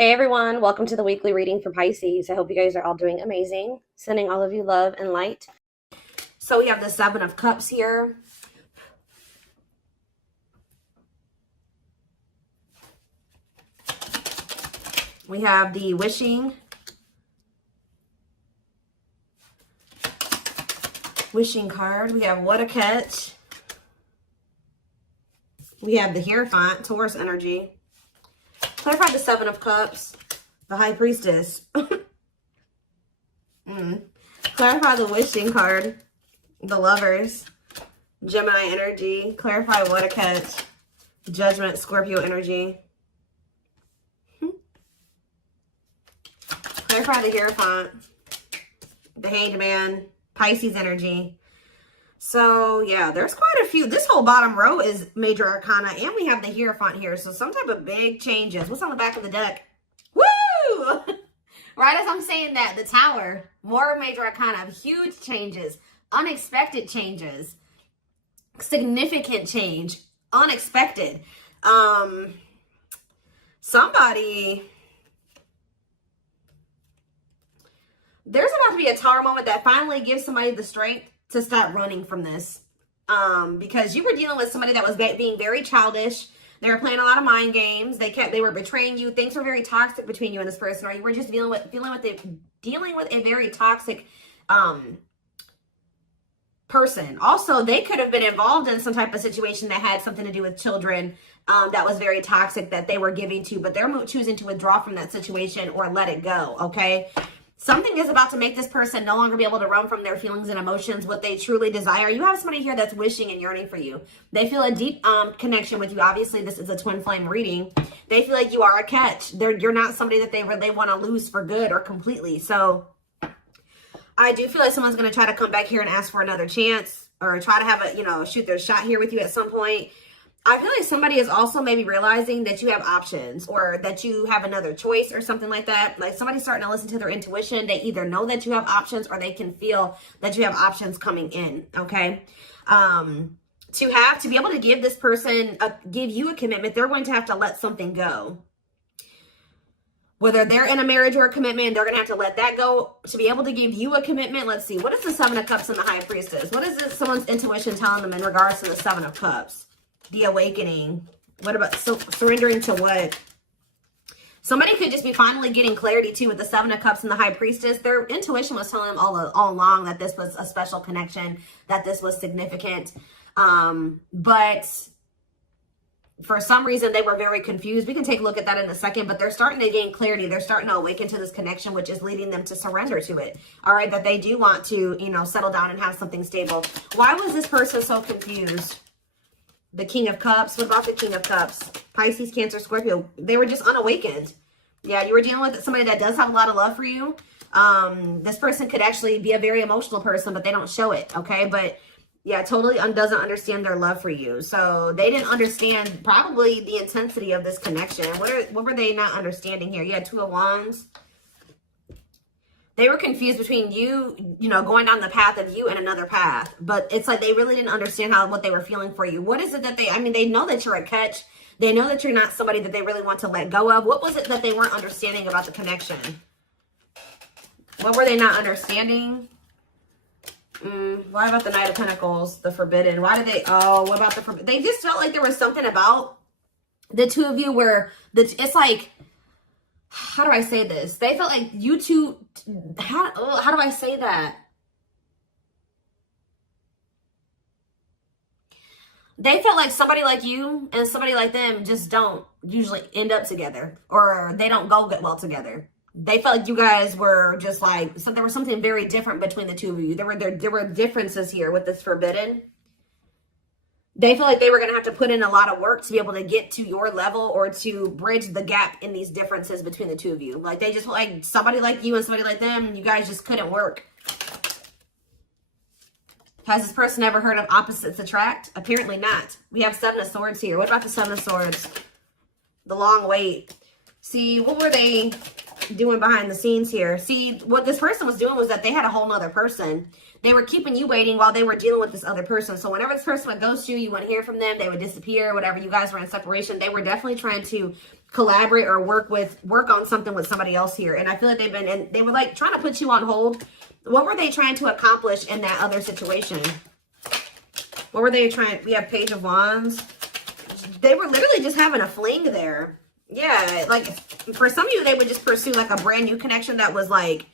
Hey everyone, welcome to the weekly reading for Pisces. I hope you guys are all doing amazing. Sending all of you love and light. So we have the Seven of Cups here. We have the wishing card. We have what a catch. We have the Hierophant, Taurus energy. Clarify the Seven of Cups, the High Priestess. Clarify the wishing card, the Lovers, Gemini energy. Clarify what a catch, Judgment, Scorpio energy. Clarify the Hierophant, the Hanged Man, Pisces energy. So, yeah, there's quite a few. This whole bottom row is major arcana, and we have the Hierophant here. So, some type of big changes. What's on the back of the deck? Woo! Right as I'm saying that, the Tower, more major arcana, huge changes, unexpected changes, significant change, unexpected. Somebody... There's about to be a Tower moment that finally gives somebody the strength to stop running from this. Because you were dealing with somebody that was being very childish. They were playing a lot of mind games. They were betraying you. Things were very toxic between you and this person, or you were just dealing with a very toxic person. Also, they could have been involved in some type of situation that had something to do with children that was very toxic that they were giving to, but they're choosing to withdraw from that situation or let it go, okay? Something is about to make this person no longer be able to run from their feelings and emotions, what they truly desire. You have somebody here that's wishing and yearning for you. They feel a deep connection with you. Obviously, this is a twin flame reading. They feel like you are a catch. You're not somebody that they want to lose for good or completely. So I do feel like someone's going to try to come back here and ask for another chance or try to have a, shoot their shot here with you at some point. I feel like somebody is also maybe realizing that you have options or that you have another choice or something like that. Like somebody's starting to listen to their intuition. They either know that you have options or they can feel that you have options coming in, okay? To be able to give this person, give you a commitment, they're going to have to let something go. Whether they're in a marriage or a commitment, they're going to have to let that go to be able to give you a commitment. Let's see. What is the Seven of Cups and the High Priestess? What is someone's intuition telling them in regards to the Seven of Cups? The awakening. What about surrendering to what? Somebody could just be finally getting clarity too with the Seven of Cups and the High Priestess. Their intuition was telling them all along that this was a special connection, that this was significant. But for some reason, they were very confused. We can take a look at that in a second, but they're starting to gain clarity. They're starting to awaken to this connection, which is leading them to surrender to it. All right, that they do want to, settle down and have something stable. Why was this person so confused? The King of Cups. What about the King of Cups? Pisces, Cancer, Scorpio. They were just unawakened. Yeah, you were dealing with somebody that does have a lot of love for you. This person could actually be a very emotional person, but they don't show it, okay? But yeah, totally doesn't understand their love for you. So they didn't understand probably the intensity of this connection. What were they not understanding here? You had Two of Wands. They were confused between you, going down the path of you and another path. But it's like they really didn't understand what they were feeling for you. What is it that they know that you're a catch. They know that you're not somebody that they really want to let go of. What was it that they weren't understanding about the connection? What were they not understanding? Why about the Knight of Pentacles, the Forbidden? Why did they, what about the Forbidden? They just felt like there was something about the two of you where it's like, how do I say this? They felt like you two, how do I say that? They felt like somebody like you and somebody like them just don't usually end up together, or they don't go well together. They felt like you guys were just like, there was something very different between the two of you. There were differences here with this Forbidden. They feel like they were going to have to put in a lot of work to be able to get to your level or to bridge the gap in these differences between the two of you. Like they just like somebody like you and somebody like them, you guys just couldn't work. Has this person ever heard of opposites attract? Apparently not. We have Seven of Swords here. What about the Seven of Swords? The long wait. See, what were they? doing behind the scenes here? See, what this person was doing was that they had a whole nother person. They were keeping you waiting while they were dealing with this other person. So whenever this person would ghost you, you wouldn't hear from them. They would disappear. Whatever, you guys were in separation. They were definitely trying to collaborate or work on something with somebody else here. And I feel like they were like trying to put you on hold. What were they trying to accomplish in that other situation? What were they trying? We have Page of Wands. They were literally just having a fling there. Yeah, like for some of you, they would just pursue like a brand new connection that was like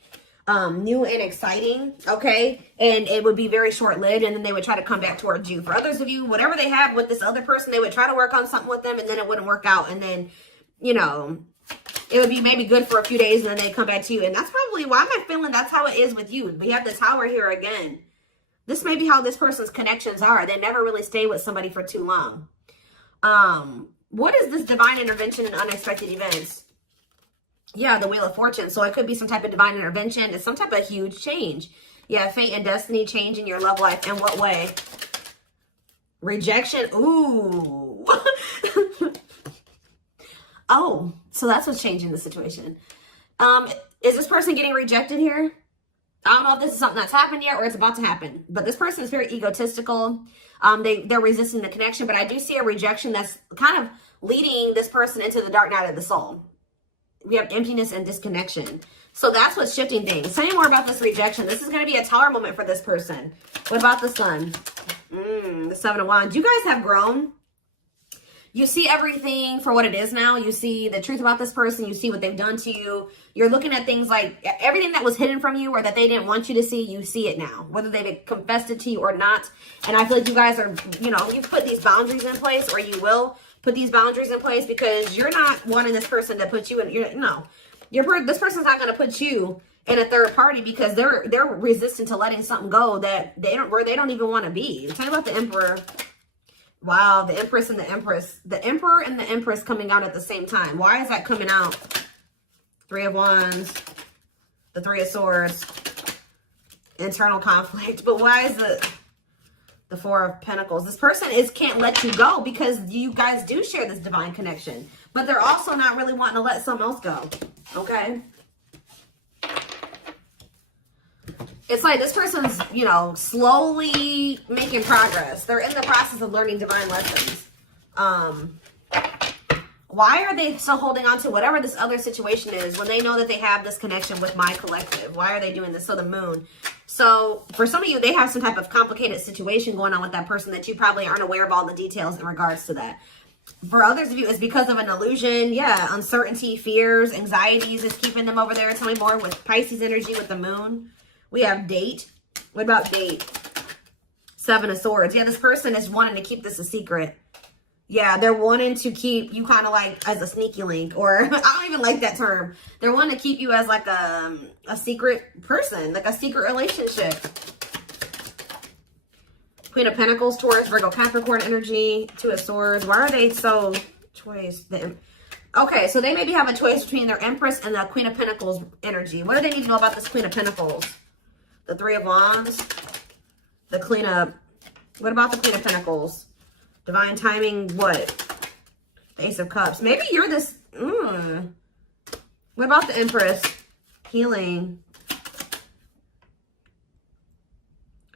new and exciting, okay? And it would be very short-lived, and then they would try to come back towards you. For others of you, whatever they have with this other person, they would try to work on something with them, and then it wouldn't work out. And then, you know, it would be maybe good for a few days, and then they'd come back to you. And that's probably why I'm feeling that's how it is with you. We have the Tower here again. This may be how this person's connections are. They never really stay with somebody for too long. What is this divine intervention and unexpected events? Yeah, the Wheel of Fortune. So it could be some type of divine intervention. It's some type of huge change. Yeah, fate and destiny change in your love life. In what way? Rejection. Ooh. Oh, so that's what's changing the situation. Is this person getting rejected here? I don't know if this is something that's happened yet or it's about to happen. But this person is very egotistical. They're resisting the connection. But I do see a rejection that's kind of leading this person into the dark night of the soul. We have emptiness and disconnection. So that's what's shifting things. Tell me more about this rejection. This is going to be a Tower moment for this person. What about the Sun? The Seven of Wands. You guys have grown. You see everything for what it is now. You see the truth about this person. You see what they've done to you. You're looking at things like everything that was hidden from you or that they didn't want you to see, you see it now. Whether they've confessed it to you or not. And I feel like you guys are, you know, you've put these boundaries in place, or you will put these boundaries in place, because you're not wanting this person to put you in, this person's not going to put you in a third party, because they're resistant to letting something go that they don't even want to be. Tell me about the Emperor. Wow, the Empress and the Empress. The Emperor and the Empress coming out at the same time. Why is that coming out? Three of Wands, the Three of Swords, internal conflict. But why is the Four of Pentacles? This person can't let you go, because you guys do share this divine connection. But they're also not really wanting to let something else go. Okay? It's like this person's, slowly making progress. They're in the process of learning divine lessons. Why are they still holding on to whatever this other situation is when they know that they have this connection with my collective? Why are they doing this? So the Moon. So for some of you, they have some type of complicated situation going on with that person that you probably aren't aware of all the details in regards to that. For others of you, it's because of an illusion. Yeah, uncertainty, fears, anxieties is keeping them over there. Tell me more with Pisces energy with the Moon. We have Date. What about Date? Seven of Swords. Yeah, this person is wanting to keep this a secret. Yeah, they're wanting to keep you kind of like as a sneaky link, or I don't even like that term. They're wanting to keep you as like a secret person, like a secret relationship. Queen of Pentacles, Taurus, Virgo, Capricorn energy, Two of Swords. Why are they so choice? Okay, so they maybe have a choice between their Empress and the Queen of Pentacles energy. What do they need to know about this Queen of Pentacles? The Three of Wands, the Queen of... What about the Queen of Pentacles? Divine timing, what? The Ace of Cups. Maybe you're this... What about the Empress? Healing.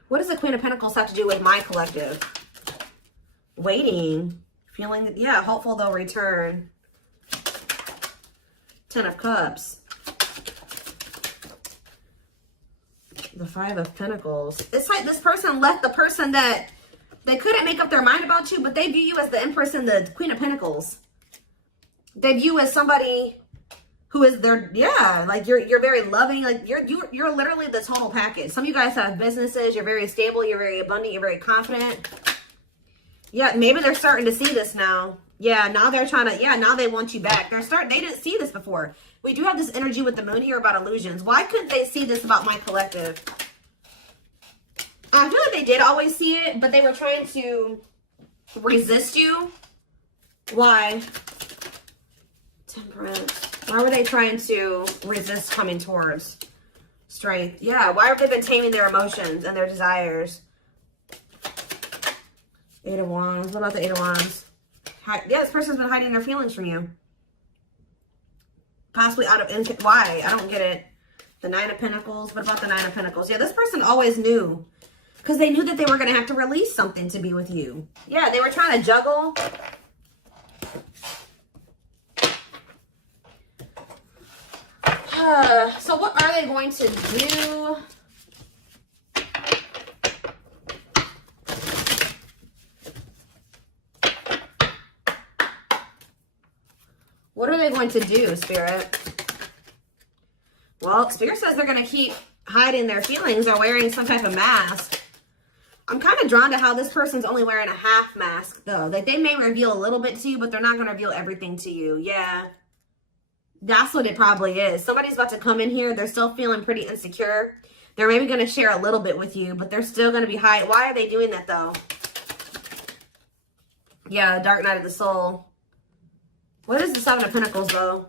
What does the Queen of Pentacles have to do with my collective? Waiting. Feeling... Yeah, hopeful they'll return. Ten of Cups. The Five of Pentacles. It's like this person left the person that they couldn't make up their mind about you, but they view you as the Empress and the Queen of Pentacles. They view you as somebody who is their, yeah, like you're very loving, like you're literally the total package. Some of you guys have businesses, you're very stable, you're very abundant, you're very confident. Yeah, maybe they're starting to see this now. Yeah, now they're trying to, yeah, now they want you back. They didn't see this before. We do have this energy with the Moon here about illusions. Why couldn't they see this about my collective? I feel like they did always see it, but they were trying to resist you. Why? Temperance. Why were they trying to resist coming towards Strength? Yeah, why have they been taming their emotions and their desires? Eight of Wands. What about the Eight of Wands? Yeah, this person's been hiding their feelings from you. Possibly out of, why? I don't get it. The Nine of Pentacles. What about the Nine of Pentacles? Yeah, this person always knew. Because they knew that they were going to have to release something to be with you. Yeah, they were trying to juggle. So what are they going to do? What are they going to do, Spirit? Well, Spirit says they're going to keep hiding their feelings or wearing some type of mask. I'm kind of drawn to how this person's only wearing a half mask, though. Like, they may reveal a little bit to you, but they're not going to reveal everything to you. Yeah. That's what it probably is. Somebody's about to come in here. They're still feeling pretty insecure. They're maybe going to share a little bit with you, but they're still going to be hiding. Why are they doing that, though? Yeah, Dark Night of the Soul. What is the Seven of Pentacles, though?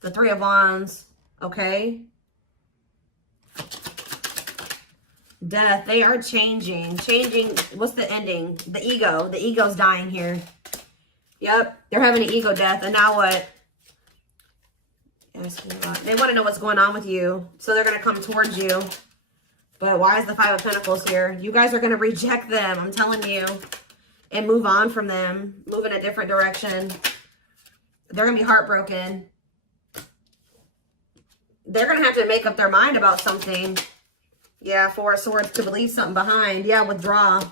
The Three of Wands. Okay. Death. They are changing. Changing. What's the ending? The ego. The ego's dying here. Yep. They're having an ego death. And now what? They want to know what's going on with you. So they're going to come towards you. But why is the Five of Pentacles here? You guys are going to reject them. I'm telling you. And move on from them. Move in a different direction. They're going to be heartbroken. They're going to have to make up their mind about something. Yeah, Four of Swords to leave something behind. Yeah, withdraw.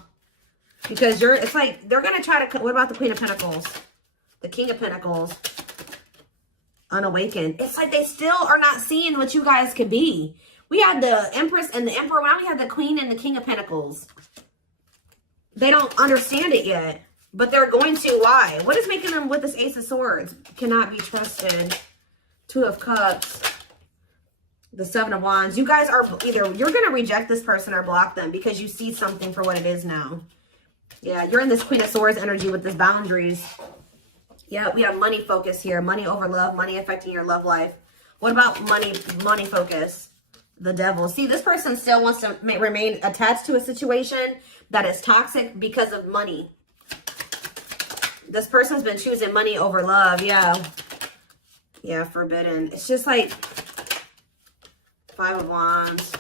Because it's like, they're going to try to, what about the Queen of Pentacles? The King of Pentacles. Unawakened. It's like they still are not seeing what you guys could be. We had the Empress and the Emperor. Now we have the Queen and the King of Pentacles. They don't understand it yet. But they're going to. Why? What is making them with this Ace of Swords? Cannot be trusted. Two of Cups. The Seven of Wands. You guys are either, you're going to reject this person or block them because you see something for what it is now. Yeah, you're in this Queen of Swords energy with this boundaries. Yeah, we have money focus here. Money over love. Money affecting your love life. What about money focus? The Devil. See, this person still wants to remain attached to a situation that is toxic because of money. This person's been choosing money over love. Yeah. Yeah, forbidden. It's just like Five of Wands.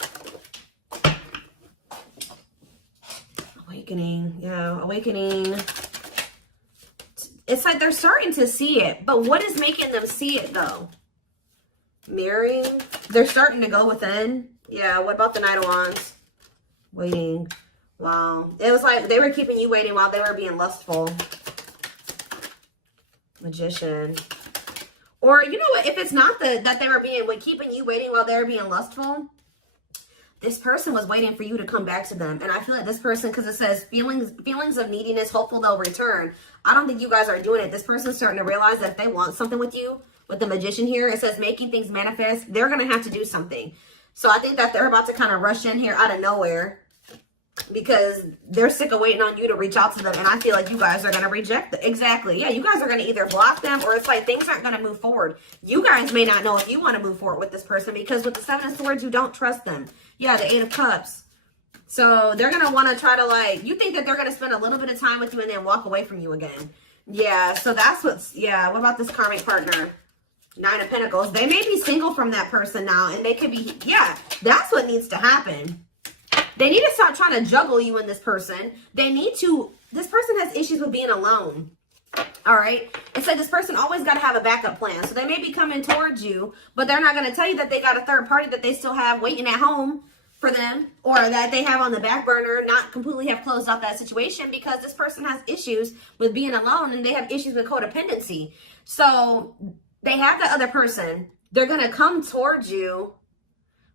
Awakening. Yeah, awakening. It's like they're starting to see it. But what is making them see it, though? Mirroring. They're starting to go within. Yeah, what about the Knight of Wands? Waiting. Wow. It was like they were keeping you waiting while they were being lustful. Magician. Or, you know what? If it's not that they were keeping you waiting while they were being lustful, this person was waiting for you to come back to them. And I feel like this person, because it says feelings of neediness, hopeful they'll return. I don't think you guys are doing it. This person's starting to realize that if they want something with you, with the Magician here, it says making things manifest, they're going to have to do something. So I think that they're about to kind of rush in here out of nowhere because they're sick of waiting on you to reach out to them. And I feel like you guys are going to reject them. Exactly. Yeah, you guys are going to either block them or it's like things aren't going to move forward. You guys may not know if you want to move forward with this person because with the Seven of Swords, you don't trust them. Yeah, the Eight of Cups. So they're going to want to try to like, you think that they're going to spend a little bit of time with you and then walk away from you again. Yeah, so that's what's, yeah, what about this karmic partner? Nine of Pentacles. They may be single from that person now and they could be, yeah, that's what needs to happen. They need to stop trying to juggle you and this person. They need to, this person has issues with being alone. All right. It's like this person always got to have a backup plan. So they may be coming towards you, but they're not going to tell you that they got a third party that they still have waiting at home for them or that they have on the back burner, not completely have closed out that situation because this person has issues with being alone and they have issues with codependency. So they have the other person. They're going to come towards you.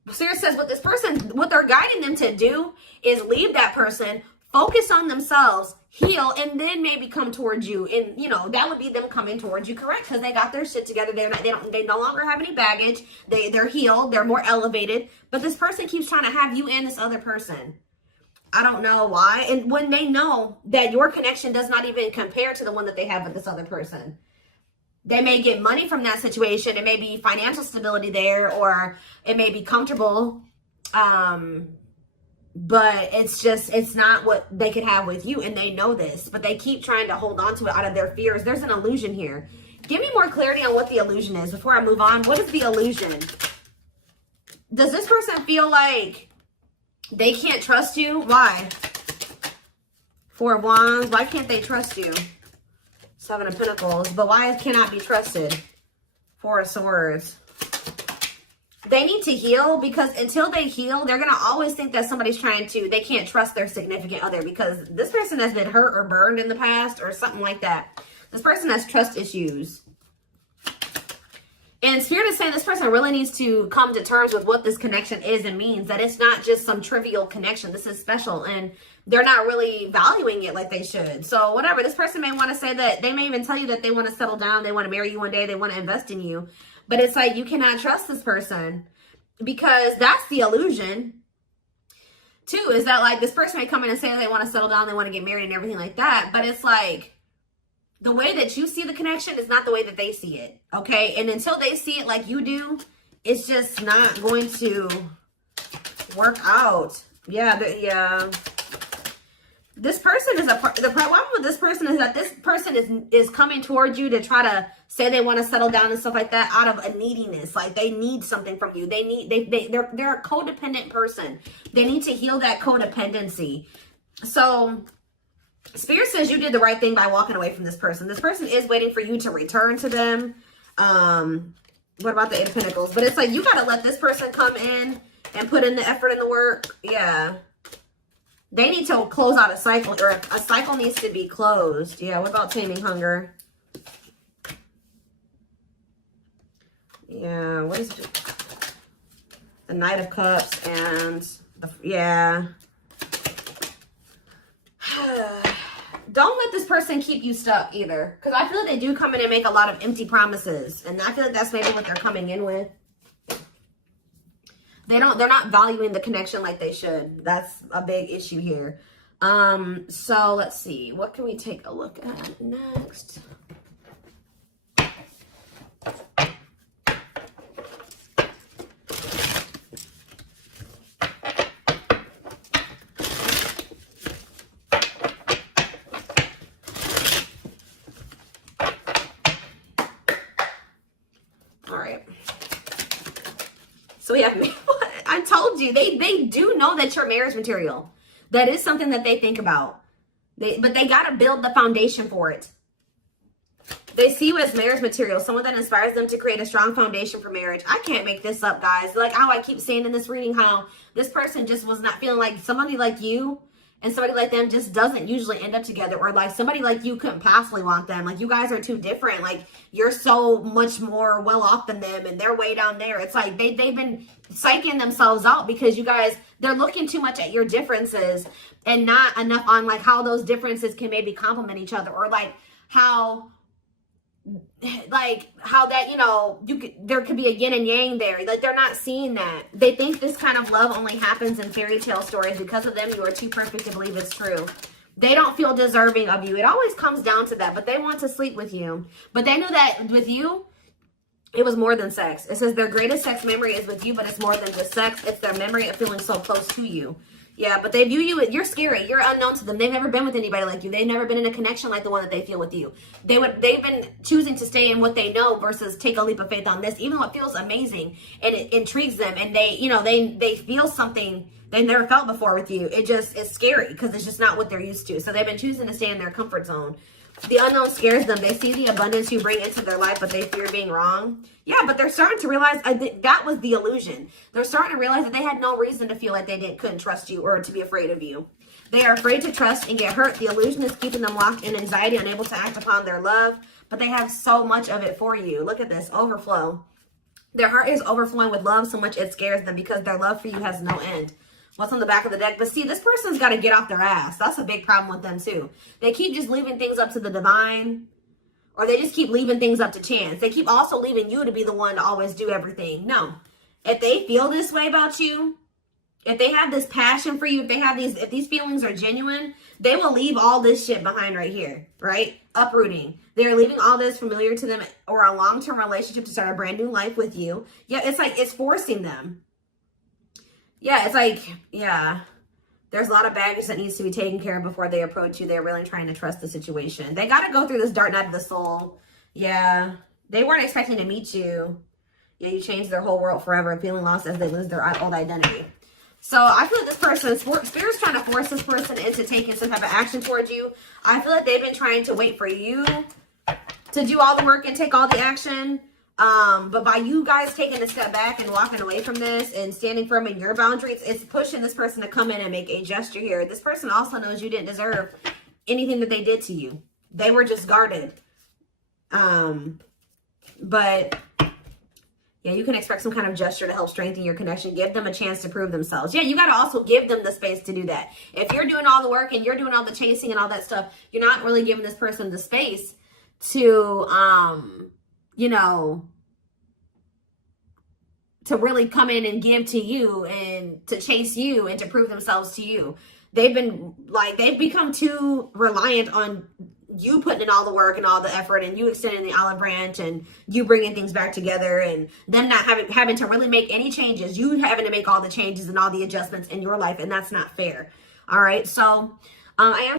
Spirit says what this person, what they're guiding them to do is leave that person, focus on themselves, heal, and then maybe come towards you. And, you know, that would be them coming towards you, correct? Because they got their shit together. They no longer have any baggage. They're healed. They're more elevated. But this person keeps trying to have you and this other person. I don't know why. And when they know that your connection does not even compare to the one that they have with this other person. They may get money from that situation. It may be financial stability there, or it may be comfortable. But it's not what they could have with you. And they know this, but they keep trying to hold on to it out of their fears. There's an illusion here. Give me more clarity on what the illusion is before I move on. What is the illusion? Does this person feel like they can't trust you? Why? Four of Wands. Why can't they trust you? Seven of Pentacles. But why cannot be trusted? Four of Swords. They need to heal, because until they heal, they're going to always think that somebody's trying to, they can't trust their significant other, because this person has been hurt or burned in the past or something like that. This person has trust issues. And Spirit is saying this person really needs to come to terms with what this connection is and means, that it's not just some trivial connection. This is special, and they're not really valuing it like they should. So whatever, this person may want to say that, they may even tell you that they want to settle down, they want to marry you one day, they want to invest in you. But it's like, you cannot trust this person, because that's the illusion. Two, is that like this person may come in and say they want to settle down, they want to get married and everything like that. But it's like, the way that you see the connection is not the way that they see it. Okay. And until they see it like you do, it's just not going to work out. Yeah. Yeah. This person is the problem with this person is that this person is coming towards you to try to say they want to settle down and stuff like that out of a neediness. Like they need something from you. They're a codependent person. They need to heal that codependency. So Spirit says you did the right thing by walking away from this person. This person is waiting for you to return to them. What about the Eight of Pentacles? But it's like, you got to let this person come in and put in the effort and the work. Yeah. They need to close out a cycle, or a cycle needs to be closed. Yeah, what about taming hunger? Yeah, what is it? The Knight of Cups and yeah. Don't let this person keep you stuck either, because I feel like they do come in and make a lot of empty promises, and I feel like that's maybe what they're coming in with. They're not valuing the connection like they should. That's a big issue here. So let's see. What can we take a look at next? All right. So we have, I told you, they do know that you're marriage material. That is something that they think about. But they got to build the foundation for it. They see you as marriage material, someone that inspires them to create a strong foundation for marriage. I can't make this up, guys. Like how I keep saying in this reading, how this person just was not feeling like somebody like you and somebody like them just doesn't usually end up together, or like somebody like you couldn't possibly want them. Like you guys are too different. Like you're so much more well off than them, and they're way down there. It's like they've been psyching themselves out because you guys, they're looking too much at your differences and not enough on like how those differences can maybe complement each other, or like how that, you know, there could be a yin and yang there. Like they're not seeing that. They think this kind of love only happens in fairy tale stories. Because of them, you are too perfect to believe it's true. They don't feel deserving of you. It always comes down to that, but they want to sleep with you. But they knew that with you, it was more than sex. It says their greatest sex memory is with you, but it's more than just sex. It's their memory of feeling so close to you. Yeah, but they view you, you're scary. You're unknown to them. They've never been with anybody like you. They've never been in a connection like the one that they feel with you. They've been choosing to stay in what they know versus take a leap of faith on this, even though it feels amazing and it intrigues them. And they, you know, they feel something they never felt before with you. It just is scary because it's just not what they're used to. So they've been choosing to stay in their comfort zone. The unknown scares them. They see the abundance you bring into their life, but they fear being wrong. Yeah, but they're starting to realize that was the illusion. They're starting to realize that they had no reason to feel like they couldn't trust you or to be afraid of you. They are afraid to trust and get hurt. The illusion is keeping them locked in anxiety, unable to act upon their love, but they have so much of it for you. Look at this, overflow. Their heart is overflowing with love so much it scares them because their love for you has no end. What's on the back of the deck? But see, this person's got to get off their ass. That's a big problem with them too. They keep just leaving things up to the divine, or they just keep leaving things up to chance. They keep also leaving you to be the one to always do everything. No. If they feel this way about you, if they have this passion for you, if these feelings are genuine, they will leave all this shit behind right here, right? Uprooting. They're leaving all this familiar to them or a long-term relationship to start a brand new life with you. Yeah, it's like it's forcing them. Yeah, it's like, yeah, there's a lot of baggage that needs to be taken care of before they approach you. They're really trying to trust the situation. They got to go through this dark night of the soul. Yeah, they weren't expecting to meet you. Yeah, you changed their whole world forever, feeling lost as they lose their old identity. So I feel like this person, Spirit's trying to force this person into taking some type of action towards you. I feel like they've been trying to wait for you to do all the work and take all the action. But by you guys taking a step back and walking away from this and standing firm in your boundaries, it's pushing this person to come in and make a gesture here. This person also knows you didn't deserve anything that they did to you. They were just guarded. But yeah, you can expect some kind of gesture to help strengthen your connection. Give them a chance to prove themselves. Yeah, you got to also give them the space to do that. If you're doing all the work and you're doing all the chasing and all that stuff, you're not really giving this person the space to, you know, to really come in and give to you and to chase you and to prove themselves to you. They've become too reliant on you putting in all the work and all the effort and you extending the olive branch and you bringing things back together and then not having to really make any changes. You having to make all the changes and all the adjustments in your life, and that's not fair. All right, so I am